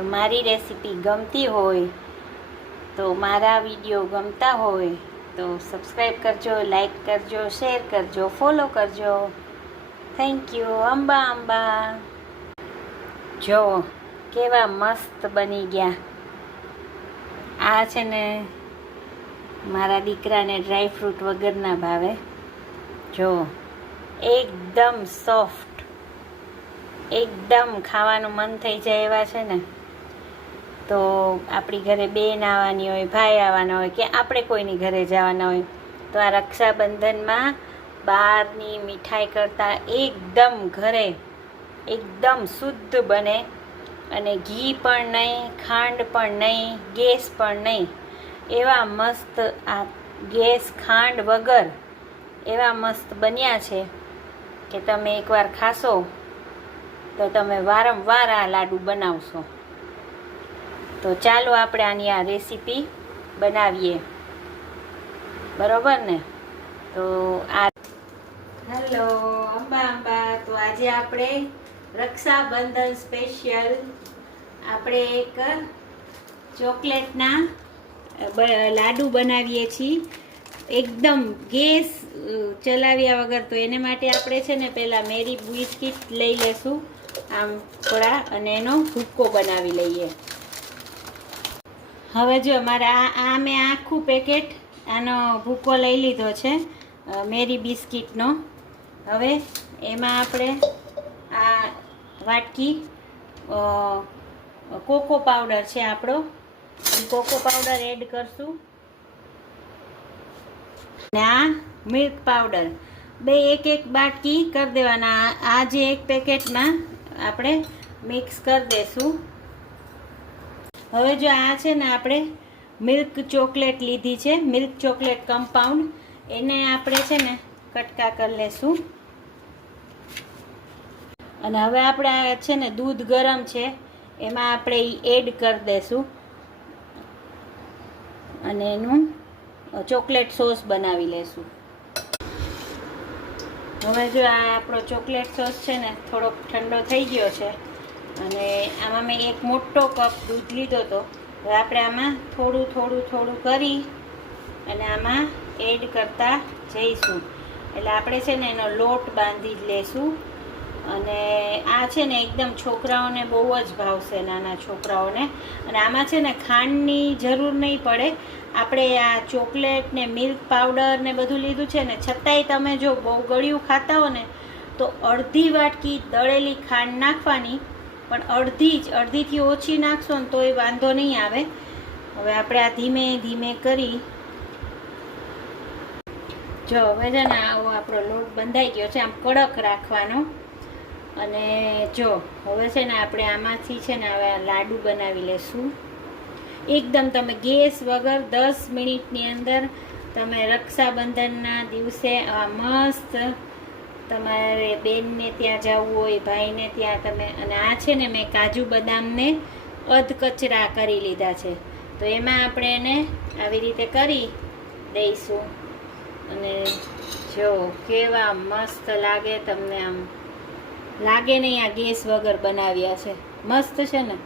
તો મારી રેસીપી ગમતી હોય તો મારા વિડીયો ગમતા હોય તો સબસ્ક્રાઈબ કરજો, લાઈક કરજો, શેર કરજો, ફોલો કરજો. Thank you. અંબા અંબા. જો કેવા મસ્ત બની ગયા. આ છે ને મારા દીકરાને ડ્રાય ફ્રૂટ વગરના ભાવે. જો એકદમ સોફ્ટ, એકદમ ખાવાનું મન થઈ જાય એવા છે ને. તો આપણી ઘરે બેન આવવાની હોય, ભાઈ આવવાના હોય કે આપણે કોઈની ઘરે જવાના હોય તો આ રક્ષાબંધનમાં બહારની મીઠાઈ કરતાં એકદમ ઘરે એકદમ શુદ્ધ બને અને ઘી પણ નહીં, ખાંડ પણ નહીં, ગેસ પણ નહીં. એવા મસ્ત આ ગેસ ખાંડ વગર એવા મસ્ત બન્યા છે કે તમે એકવાર ખાશો તો તમે વારંવાર આ લાડુ બનાવશો. તો ચાલો આપણે આની આ રેસીપી બનાવીએ, બરોબર ને? તો આ હેલો અંબા અંબા. તો આજે આપણે રક્ષાબંધન સ્પેશિયલ આપણે એક ચોકલેટના લાડુ બનાવીએ છીએ, એકદમ ગેસ ચલાવ્યા વગર. તો એને માટે આપણે છે ને પહેલાં મેરી બિસ્કિટ લઈ લેશું આમ થોડા, અને એનો ભૂક્કો બનાવી લઈએ. હવે જો મારે આ મેં આખું પેકેટ આનો ભૂક્કો લઈ લીધો છે મેરી બિસ્કિટનો. હવે એમાં આપણે આ વાટકી કોકો પાવડર છે આપણો, કોકો પાવડર એડ કરશું. ને આ મિલ્ક પાવડર બે એક એક બાટકી કરી દેવાના. આ જે એક પેકેટમાં આપણે મિક્સ કરી દઈશું. હવે જો આ છે ને આપણે મિલ્ક ચોકલેટ લીધી છે, મિલ્ક ચોકલેટ કમ્પાઉન્ડ, એને આપણે છે ને કટકા કરી લેશું. અને હવે આપણે છે ને દૂધ ગરમ છે એમાં આપણે એડ કરી દઈશું અને એનું ચોકલેટ સોસ બનાવી લેશું. હવે જો આ આપણો ચોકલેટ સોસ છે ને થોડોક ઠંડો થઈ ગયો છે અને આમાં મેં એક મોટો કપ દૂધ લીધો હતો. હવે આપણે આમાં થોડું થોડું થોડું કરી અને આમાં એડ કરતા જઈશું. એટલે આપણે છે ને એનો લોટ બાંધી જ લેશું. અને આ છે ને એકદમ છોકરાઓને બહુ જ ભાવશે, નાના છોકરાઓને. અને આમાં છે ને ખાંડની જરૂર નહીં પડે. આપણે આ ચોકલેટ ને મિલ્ક પાવડર ને બધું લીધું છે ને, છતાંય તમે જો બહુ ગળ્યું ખાતા હો ને તો અડધી વાટકી દળેલી ખાંડ નાખવાની, પણ અડધીથી ઓછી નાખશો ને તોય વાંધો નહીં આવે. હવે આપણે આ ધીમે ધીમે કરી જો હવે છે ને આવો આપણો લોટ બંધાઈ ગયો છે. આમ કડક રાખવાનો. અને જો હવે છે ને આપણે આમાંથી છે ને હવે લાડુ બનાવી લેશું. એકદમ તમે ગેસ વગર 10 મિનિટની અંદર તમે રક્ષાબંધનના દિવસે આ મસ્ત તમારે બેનને ત્યાં જવું હોય, ભાઈને ત્યાં તમે. અને આ છે ને મેં કાજુ બદામને અધકચરા કરી લીધા છે, તો એમાં આપણે એને આવી રીતે કરી દઈશું. અને જો કેવા મસ્ત લાગે, તમને આમ લાગે નહીં આ ગેસ વગર બનાવ્યા છે. મસ્ત છે ને.